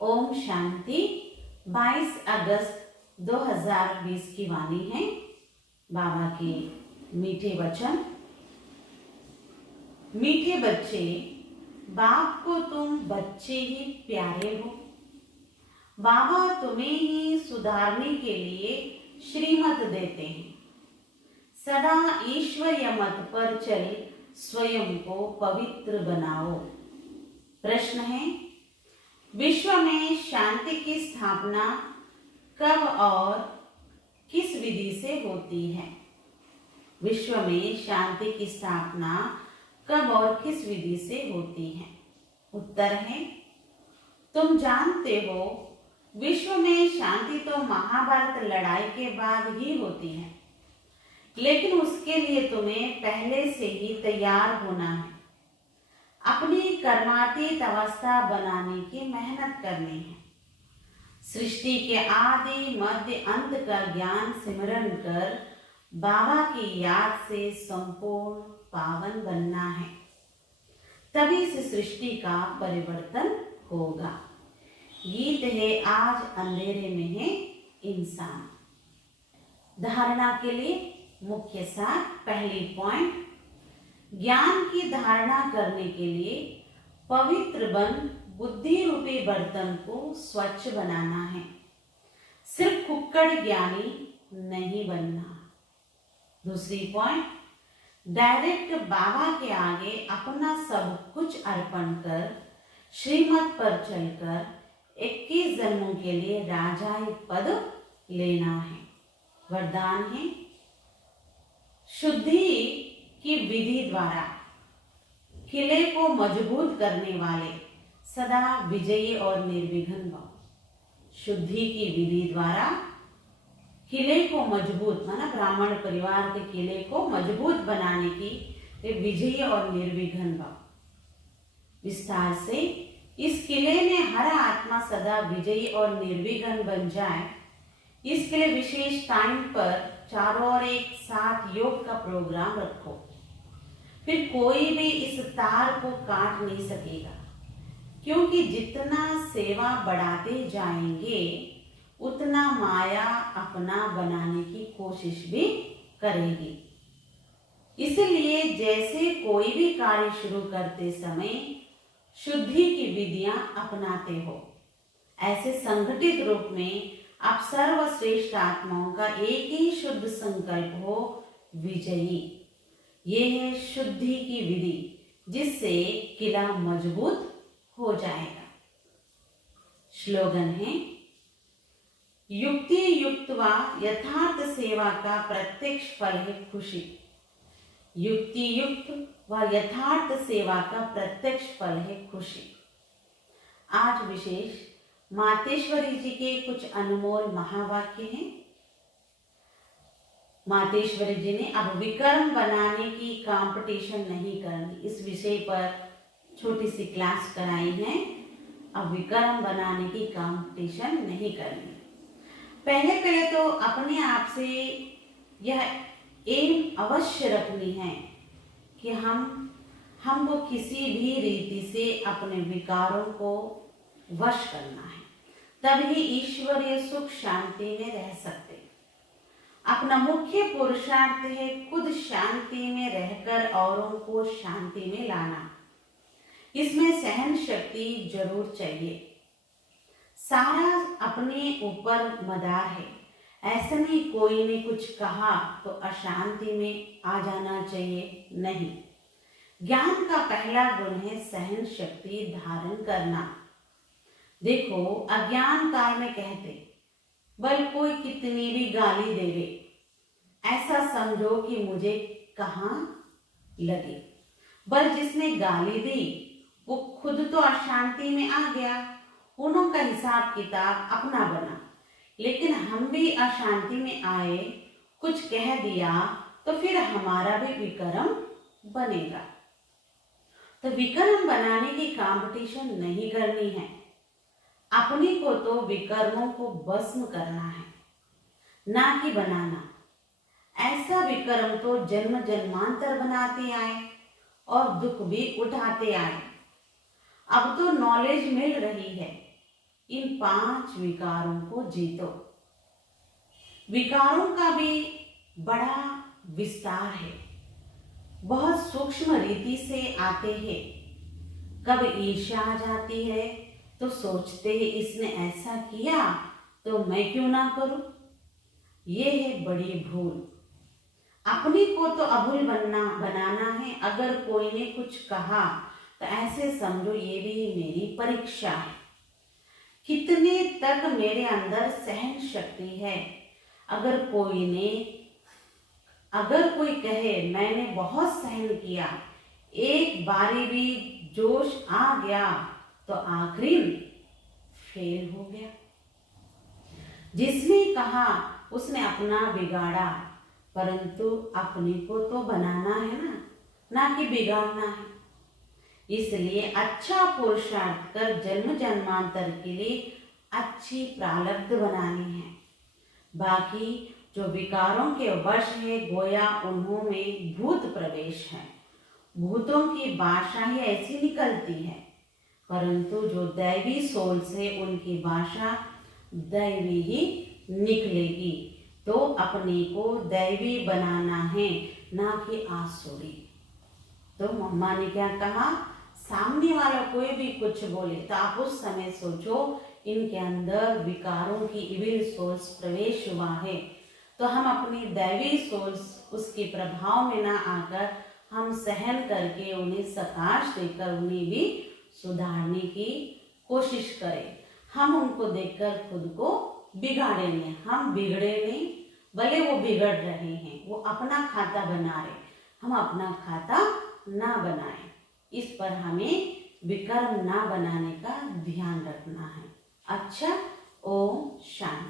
ओम शांति। 22 अगस्त 2020 की वाणी है बाबा के मीठे वचन। मीठे बच्चे, बाप को तुम बच्चे ही प्यारे हो। बाबा तुम्हें ही सुधारने के लिए श्रीमत देते हैं। सदा ईश्वरीय मत पर चल स्वयं को पवित्र बनाओ। प्रश्न है, विश्व में शांति की स्थापना कब और किस विधि से होती है? विश्व में शांति की स्थापना कब और किस विधि से होती है? उत्तर है, तुम जानते हो विश्व में शांति तो महाभारत लड़ाई के बाद ही होती है, लेकिन उसके लिए तुम्हें पहले से ही तैयार होना है। अपनी कर्मातीत अवस्था बनाने की मेहनत करनी है। सृष्टि के आदि मध्य अंत का ज्ञान सिमरन कर बाबा की याद से संपूर्ण पावन बनना है, तभी इस सृष्टि का परिवर्तन होगा। गीत है आज अंधेरे में है इंसान। धारणा के लिए मुख्य सार। पहली पॉइंट, ज्ञान की धारणा करने के लिए पवित्र बन बुद्धि रूपी बर्तन को स्वच्छ बनाना है। सिर्फ कुक्कड़ ज्ञानी नहीं बनना। दूसरी पॉइंट, डायरेक्ट बाबा के आगे अपना सब कुछ अर्पण कर श्रीमत पर चलकर 21 जन्मों के लिए राजाई पद लेना है। वरदान है, शुद्धि की विधि द्वारा किले को मजबूत करने वाले सदा विजयी और निर्विघ्न भव। शुद्धि की विधि द्वारा किले को मजबूत, माना ब्राह्मण परिवार के किले को मजबूत बनाने की विजयी और निर्विघ्न भव। विस्तार से, इस किले में हर आत्मा सदा विजयी और निर्विघ्न बन जाए, इसके लिए विशेष टाइम पर चारों ओर एक साथ योग का प्रोग्राम रखो। फिर कोई भी इस तार को काट नहीं सकेगा, क्योंकि जितना सेवा बढ़ाते जाएंगे उतना माया अपना बनाने की कोशिश भी करेगी। इसलिए जैसे कोई भी कार्य शुरू करते समय शुद्धि की विधियां अपनाते हो, ऐसे संगठित रूप में आप सर्वश्रेष्ठ आत्माओं का एक ही शुद्ध संकल्प हो, विजयी। ये है शुद्धि की विधि, जिससे किला मजबूत हो जाएगा। श्लोगन है, युक्ति युक्त व यथार्थ सेवा का प्रत्यक्ष फल है खुशी। युक्ति युक्त व यथार्थ सेवा का प्रत्यक्ष फल है खुशी। आज विशेष मातेश्वरी जी के कुछ अनमोल महावाक्य हैं। मातेश्वरी जी ने अब विक्रम बनाने की कंपटीशन नहीं करनी, इस विषय पर छोटी सी क्लास कराई है। अब विक्रम बनाने की कंपटीशन नहीं करनी। पहले तो अपने आप से यह एम अवश्य रखनी है कि हमको किसी भी रीति से अपने विकारों को वश करना है, तभी ईश्वरीय सुख शांति में रह सकते। अपना मुख्य पुरुषार्थ है खुद शांति में रहकर औरों को शांति में लाना। इसमें सहन शक्ति जरूर चाहिए। सारा अपने ऊपर मदार है। ऐसा नहीं कोई ने कुछ कहा तो अशांति में आ जाना चाहिए, नहीं। ज्ञान का पहला गुण है सहन शक्ति धारण करना। देखो, अज्ञान काल में कहते, बल कोई कितनी भी गाली देवे, ऐसा समझो कि मुझे कहाँ लगे। बल जिसने गाली दी वो खुद तो अशांति में आ गया, उन्हों का हिसाब किताब अपना बना। लेकिन हम भी अशांति में आए, कुछ कह दिया तो फिर हमारा भी विक्रम बनेगा। तो विक्रम बनाने की कंपटीशन नहीं करनी है। अपने को तो विकर्मों को भस्म करना है, ना कि बनाना। ऐसा विक्रम तो जन्म जन्मांतर बनाते आए और दुख भी उठाते आए। अब तो नॉलेज मिल रही है, इन 5 विकारों को जीतो। विकारों का भी बड़ा विस्तार है, बहुत सूक्ष्म रीति से आते हैं। कब ईर्ष्या आ जाती है तो सोचते हैं इसने ऐसा किया तो मैं क्यों ना करूं। ये है बड़ी भूल। अपने को तो अभूल बनाना है। अगर कोई ने कुछ कहा तो ऐसे समझो ये भी मेरी परीक्षा है, कितने तक मेरे अंदर सहन शक्ति है। अगर कोई कहे मैंने बहुत सहन किया, एक बारी भी जोश आ गया तो आखिरी फेल हो गया। जिसने कहा उसने अपना बिगाड़ा, परंतु अपने को तो बनाना है ना कि बिगाड़ना है। इसलिए अच्छा पुरुषार्थ कर जन्म जन्मांतर के लिए अच्छी प्रारब्ध बनानी है। बाकी जो विकारों के वश है गोया उन्होंने भूत प्रवेश है। भूतों की भाषा ही ऐसी निकलती है, परंतु जो दैवी सोल से उनकी भाषा दैवी ही निकलेगी। तो अपने को दैवी बनाना है, ना कि आसुरी। तो मम्मा ने क्या कहा, सामने वाला कोई भी कुछ बोले तो आप उस समय सोचो इनके अंदर विकारों की इविल सोल्स प्रवेश हुआ है। तो हम अपनी दैवी सोल्स उसके प्रभाव में ना आकर हम सहन करके उन्हें सकाश देकर उन्हें भी सुधारने की कोशिश करें। हम उनको देखकर खुद को बिगाड़े नहीं, हम बिगड़े नहीं। भले वो बिगड़ रहे हैं, वो अपना खाता बना रहे, हम अपना खाता ना बनाएं। इस पर हमें विकर्म ना बनाने का ध्यान रखना है। अच्छा, ओम शांति।